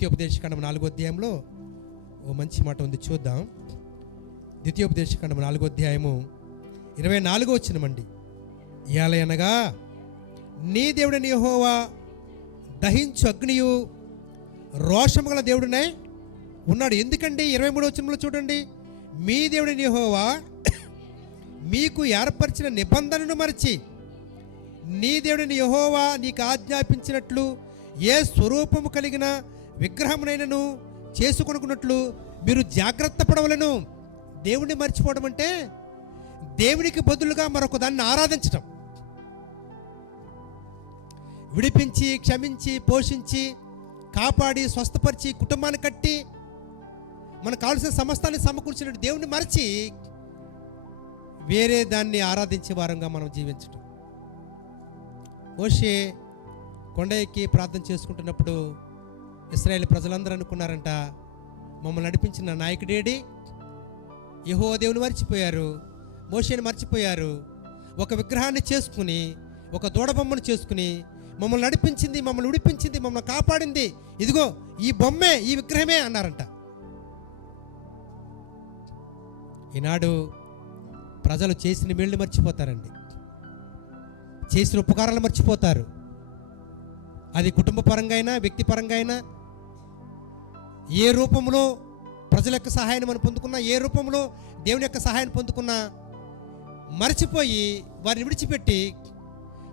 ద్వితీయోపదేశకాండం 4వ అధ్యాయంలో ఓ మంచి మాట ఉంది, చూద్దాం. ద్వితీయోపదేశకాండం 4వ అధ్యాయము 24వ వచనమండి. ఏలయనగా నీ దేవుడైన యెహోవా దహించు అగ్నియు రోషము గల దేవుడునే ఉన్నాడు. ఎందుకండి? 23వ వచనంలో చూడండి, మీ దేవుడైన యెహోవా మీకు ఏర్పరిచిన నిబంధనను మరచి నీ దేవుడైన యెహోవా నీకు ఆజ్ఞాపించినట్లు ఏ స్వరూపము కలిగిన విగ్రహమునైనను చేసుకొనుకున్నట్లు మీరు జాగ్రత్త పడవలను. దేవుణ్ణి మర్చిపోవడం అంటే దేవునికి బదులుగా మరొక దాన్ని ఆరాధించటం. విడిపించి, క్షమించి, పోషించి, కాపాడి, స్వస్థపరిచి, కుటుంబాన్ని కట్టి, మనకు కావాల్సిన సమస్తాన్ని సమకూర్చిన దేవుణ్ణి మరచి వేరే దాన్ని ఆరాధించే వారంగా మనం జీవించటం. మోషే కొండ ఎక్కి ప్రార్థన చేసుకుంటున్నప్పుడు ఇశ్రాయేలు ప్రజలందరూ అనుకున్నారంట, మమ్మల్ని నడిపించిన నాయకుడేడి? యెహోవా దేవుని మర్చిపోయారు, మోషేని మర్చిపోయారు. ఒక విగ్రహాన్ని చేసుకుని, ఒక దూడబొమ్మను చేసుకుని మమ్మల్ని నడిపించింది, మమ్మల్ని విడిపించింది, మమ్మల్ని కాపాడింది, ఇదిగో ఈ బొమ్మే, ఈ విగ్రహమే అన్నారంట. ఈనాడు ప్రజలు చేసిన మేళ్ళు మర్చిపోతారండి, చేసిన ఉపకారాలు మర్చిపోతారు. అది కుటుంబ పరంగా అయినా, వ్యక్తి పరంగా అయినా, ఏ రూపంలో ప్రజల యొక్క సహాయాన్ని మనం పొందుకున్నా, ఏ రూపంలో దేవుని యొక్క సహాయాన్ని పొందుకున్నా మర్చిపోయి వారిని విడిచిపెట్టి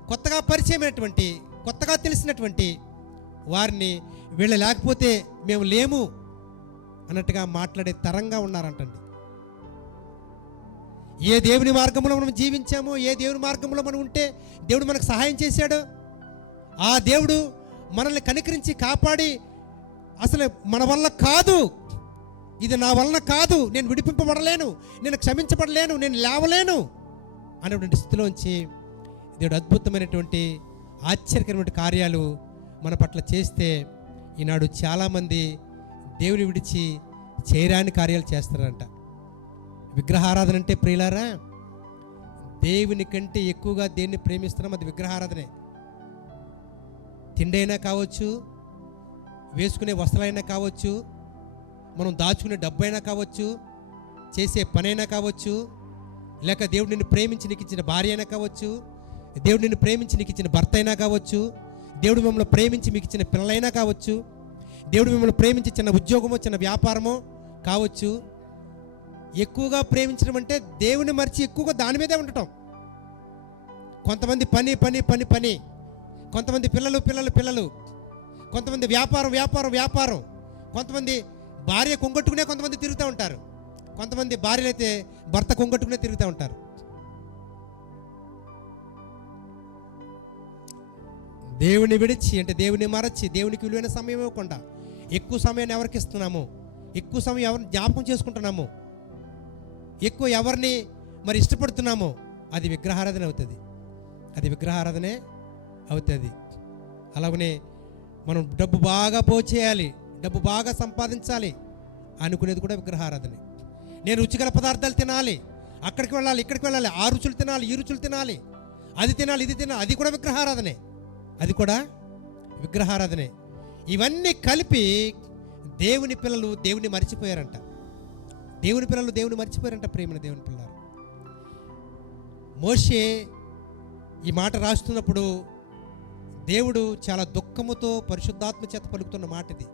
కొత్తగా పరిచయమైనటువంటి, కొత్తగా తెలిసినటువంటి వారిని వీళ్ళ లేకపోతే మేము లేము అన్నట్టుగా మాట్లాడే తరంగా ఉన్నారంటండి. ఏ దేవుని మార్గంలో మనం జీవించామో, ఏ దేవుని మార్గంలో మనం ఉంటే దేవుడు మనకు సహాయం చేశాడో, ఆ దేవుడు మనల్ని కనికరించి కాపాడి, అసలు మన వల్ల కాదు, ఇది నా వలన కాదు, నేను విడిపింపబడలేను, నేను క్షమించబడలేను, నేను లేవలేను అనేటువంటి స్థితిలోంచి దేవుడు అద్భుతమైనటువంటి ఆశ్చర్యకరమైన కార్యాలు మన పట్ల చేస్తే ఈనాడు చాలామంది దేవుని విడిచి చేయరాని కార్యాలు చేస్తారంట. విగ్రహారాధన అంటే ప్రియులారా, దేవుని కంటే ఎక్కువగా దేన్ని ప్రేమిస్తున్నాం అది విగ్రహారాధనే. తిండైనా కావచ్చు, వేసుకునే వస్త్రాలైనా కావచ్చు, మనం దాచుకునే డబ్బు అయినా కావచ్చు, చేసే పనైనా కావచ్చు, లేక దేవుడు నిన్ను ప్రేమించి నీకు ఇచ్చిన భార్య అయినా కావచ్చు, దేవుడు నిన్ను ప్రేమించి నీకు ఇచ్చిన భర్త అయినా కావచ్చు, దేవుడు మిమ్మల్ని ప్రేమించి మీకు ఇచ్చిన పిల్లలైనా కావచ్చు, దేవుడు మిమ్మల్ని ప్రేమించి చిన్న ఉద్యోగమో చిన్న వ్యాపారమో కావచ్చు. ఎక్కువగా ప్రేమించడం అంటే దేవుని మర్చి ఎక్కువగా దాని మీదే ఉండటం. కొంతమంది పని పని పని పని, కొంతమంది పిల్లలు పిల్లలు పిల్లలు, కొంతమంది వ్యాపారం వ్యాపారం వ్యాపారం, కొంతమంది భార్య కొంగట్టుకునే కొంతమంది తిరుగుతూ ఉంటారు, కొంతమంది భార్యలు అయితే భర్త కొంగట్టుకునే తిరుగుతూ ఉంటారు. దేవుని విడిచి అంటే దేవుని మరచి, దేవునికి విలువైన సమయం ఇవ్వకుండా ఎక్కువ సమయాన్ని ఎవరికి ఇస్తున్నాము, ఎక్కువ సమయం ఎవరిని జ్ఞాపకం చేసుకుంటున్నాము, ఎక్కువ ఎవరిని మరి ఇష్టపడుతున్నామో అది విగ్రహారాధన అవుతుంది, అది విగ్రహారాధనే అవుతుంది. అలాగనే మనం డబ్బు బాగా పోచేయాలి, డబ్బు బాగా సంపాదించాలి అనుకునేది కూడా విగ్రహారాధనే. నేను రుచిగల పదార్థాలు తినాలి, అక్కడికి వెళ్ళాలి, ఇక్కడికి వెళ్ళాలి, ఆ రుచులు తినాలి, ఈ రుచులు తినాలి, అది తినాలి, ఇది తినాలి, అది కూడా విగ్రహారాధనే, అది కూడా విగ్రహారాధనే. ఇవన్నీ కలిపి దేవుని పిల్లలు దేవుని మర్చిపోయారంట, దేవుని పిల్లలు దేవుని మర్చిపోయారంట. ప్రేమైన దేవుని పిల్లలు, మోషే ఈ మాట రాస్తున్నప్పుడు దేవుడు చాలా దుఃఖముతో పరిశుద్ధాత్మ చేత పలుకుతున్న మాట ఇది.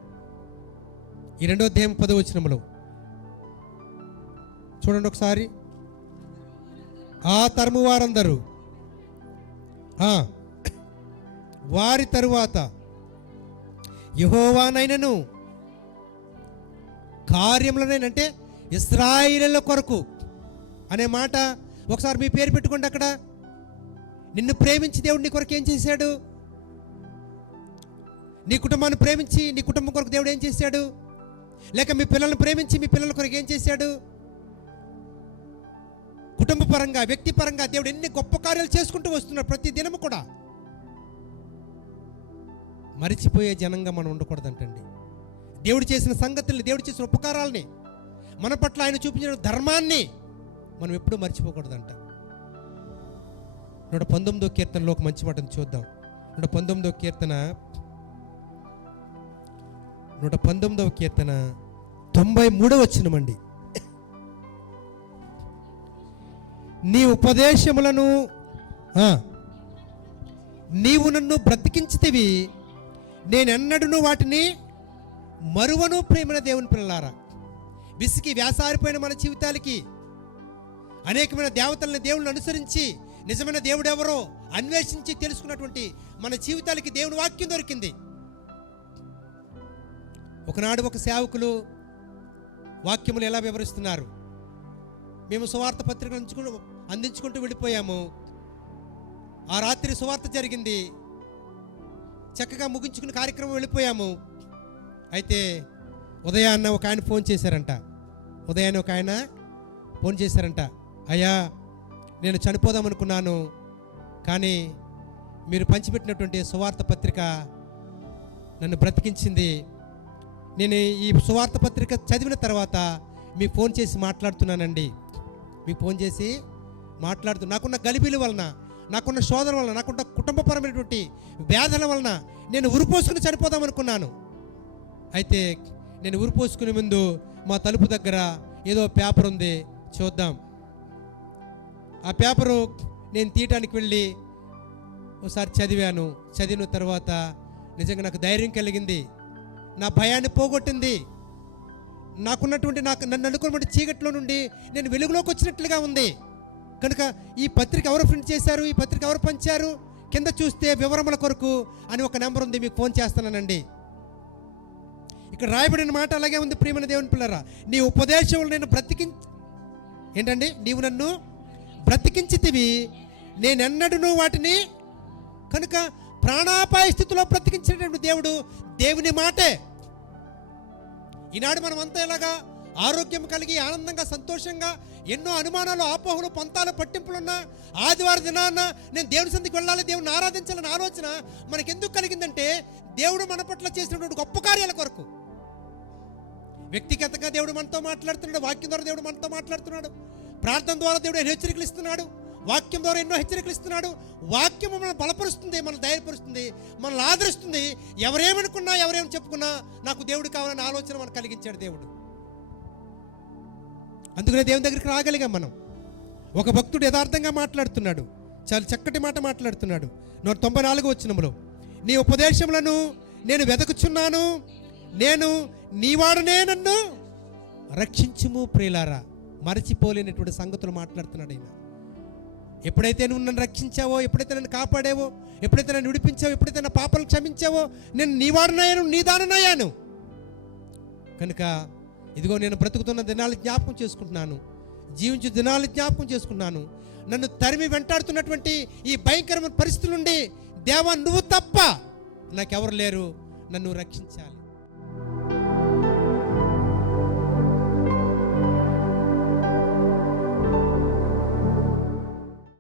ఈ 2వ అధ్యాయం 10వ వచనంలో చూడండి ఒకసారి. ఆ తరము వారందరూ వారి తరువాత యెహోవానైనను కార్యములనైనంటే ఇశ్రాయేలుల కొరకు అనే మాట ఒకసారి మీ పేరు పెట్టుకోండి. అక్కడ నిన్ను ప్రేమించి దేవుడు నీ కొరకు ఏం చేశాడు? నీ కుటుంబాన్ని ప్రేమించి నీ కుటుంబం కొరకు దేవుడు ఏం చేశాడు? లేక మీ పిల్లల్ని ప్రేమించి మీ పిల్లల కొరకు ఏం చేశాడు? కుటుంబ పరంగా, వ్యక్తి పరంగా దేవుడు ఎన్ని గొప్ప కార్యాలు చేసుకుంటూ వస్తున్నాడు ప్రతి దినము కూడా. మరిచిపోయే జనంగా మనం ఉండకూడదంటండి. దేవుడు చేసిన సంగతుల్ని, దేవుడు చేసిన ఉపకారాలని, మన పట్ల ఆయన చూపించిన ధర్మాన్ని మనం ఎప్పుడూ మర్చిపోకూడదంట. 119వ కీర్తనలో ఒక మంచి మాటను చూద్దాం. 119వ కీర్తన 119వ కీర్తన 93వ వచనమండి. నీ ఉపదేశములను నీవు నన్ను బ్రతికించితివి, నేనెన్నడూ వాటిని మరువను. ప్రేమైన దేవుని పిల్లలారా, విసికి వ్యాసారిపోయిన మన జీవితాలకి అనేకమైన దేవతలను దేవుళ్ళని అనుసరించి నిజమైన దేవుడు ఎవరో అన్వేషించి తెలుసుకున్నటువంటి మన జీవితాలకి దేవుని వాక్యం దొరికింది. ఒకనాడు ఒక సేవకులు వాక్యములు ఎలా వివరిస్తున్నారు. మేము సువార్త పత్రికలు అందించుకుంటూ వెళ్ళిపోయాము. ఆ రాత్రి సువార్త జరిగింది, చక్కగా ముగించుకుని కార్యక్రమం వెళ్ళిపోయాము. అయితే ఉదయాన్న ఒక ఆయన ఫోన్ చేశారంట. ఉదయాన్నే ఒక ఆయన ఫోన్ చేశారంట, అయ్యా నేను చనిపోదాం అనుకున్నాను, కానీ మీరు పంచిపెట్టినటువంటి సువార్త పత్రిక నన్ను బ్రతికించింది. నేను ఈ సువార్త పత్రిక చదివిన తర్వాత మీకు ఫోన్ చేసి మాట్లాడుతున్నానండి. మీకు ఫోన్ చేసి నాకున్న గలిబిలి వలన, నాకున్న శోధన వలన, నాకున్న కుటుంబపరమైనటువంటి వ్యాధుల వలన నేను ఉరిపోసుకుని చనిపోదాం అనుకున్నాను. అయితే నేను ఉరిపోసుకునే ముందు మా తలుపు దగ్గర ఏదో పేపర్ ఉంది, చూద్దాం. ఆ పేపరు నేను తీయటానికి వెళ్ళి ఒకసారి చదివాను. చదివిన తర్వాత నిజంగా నాకు ధైర్యం కలిగింది, నా భయాన్ని పోగొట్టింది. నన్ను అనుకున్నటువంటి చీకట్లో నుండి నేను వెలుగులోకి వచ్చినట్లుగా ఉంది. కనుక ఈ పత్రిక ఎవరు ప్రింట్ చేశారు, ఈ పత్రిక ఎవరు పంచారు, కింద చూస్తే వివరముల కొరకు అని ఒక నెంబర్ ఉంది, మీకు ఫోన్ చేస్తానండి. ఇక్కడ రాయబడిన మాట అలాగే ఉంది. ప్రియమైన దేవుని పిల్లరా, నీ ఉపదేశంలో నేను ఏంటండి, నీవు నన్ను బ్రతికించితివి, నేనెన్నడూ వాటిని. కనుక ప్రాణాపాయ స్థితిలో బ్రతికించినటువంటి దేవుడు దేవుని మాటే. ఈనాడు మనమంతా ఇలాగా ఆరోగ్యం కలిగి ఆనందంగా సంతోషంగా ఎన్నో అనుమానాలు, ఆపోహలు, పంతాలు, పట్టింపులున్నా ఆదివారం దినాన్న నేను దేవుని సంధికి వెళ్ళాలి, దేవుని ఆరాధించాలన్న ఆలోచన మనకెందుకు కలిగిందంటే దేవుడు మన పట్ల చేసినటువంటి గొప్ప కార్యాల కొరకు. వ్యక్తిగతంగా దేవుడు మనతో మాట్లాడుతున్నాడు, వాక్యం ద్వారా దేవుడు మనతో మాట్లాడుతున్నాడు, ప్రార్థన ద్వారా దేవుడు హెచ్చరికలు ఇస్తున్నాడు, వాక్యం ద్వారా ఎన్నో హెచ్చరికలు ఇస్తున్నాడు. వాక్యం మనల్ని బలపరుస్తుంది, మనల్ని ధైర్యపరుస్తుంది, మనల్ని ఆదరిస్తుంది. ఎవరేమనుకున్నా, ఎవరేమి చెప్పుకున్నా నాకు దేవుడు కావాలనే ఆలోచన మనకు కలిగించాడు దేవుడు. అందుకనే దేవుని దగ్గరికి రాగలిగాం మనం. ఒక భక్తుడు యథార్థంగా మాట్లాడుతున్నాడు, చాలా చక్కటి మాట మాట్లాడుతున్నాడు. 194వ వచనంలో, నీ ఉపదేశములను నేను వెదకుచున్నాను, నేను నీవాడనే, నన్ను రక్షించుము. ప్రియులారా, మరచిపోలేనటువంటి సంగతులు మాట్లాడుతున్నాడు ఆయన. ఎప్పుడైతే నువ్వు నన్ను రక్షించావో, ఎప్పుడైతే నన్ను కాపాడావో, ఎప్పుడైతే నన్ను విడిపించావో, ఎప్పుడైతే నా పాపాలు క్షమించావో, నేను నీవాడనయ్యాను, నీ దాననయ్యాను. కనుక ఇదిగో నేను బ్రతుకుతున్న దినాలు జ్ఞాపకం చేసుకుంటున్నాను, జీవించే దినాలు జ్ఞాపకం చేసుకుంటున్నాను. నన్ను తరిమి వెంటాడుతున్నటువంటి ఈ భయంకరమైన పరిస్థితుల నుండి దేవా నువ్వు తప్ప నాకెవరు లేరు, నన్ను రక్షించాలి.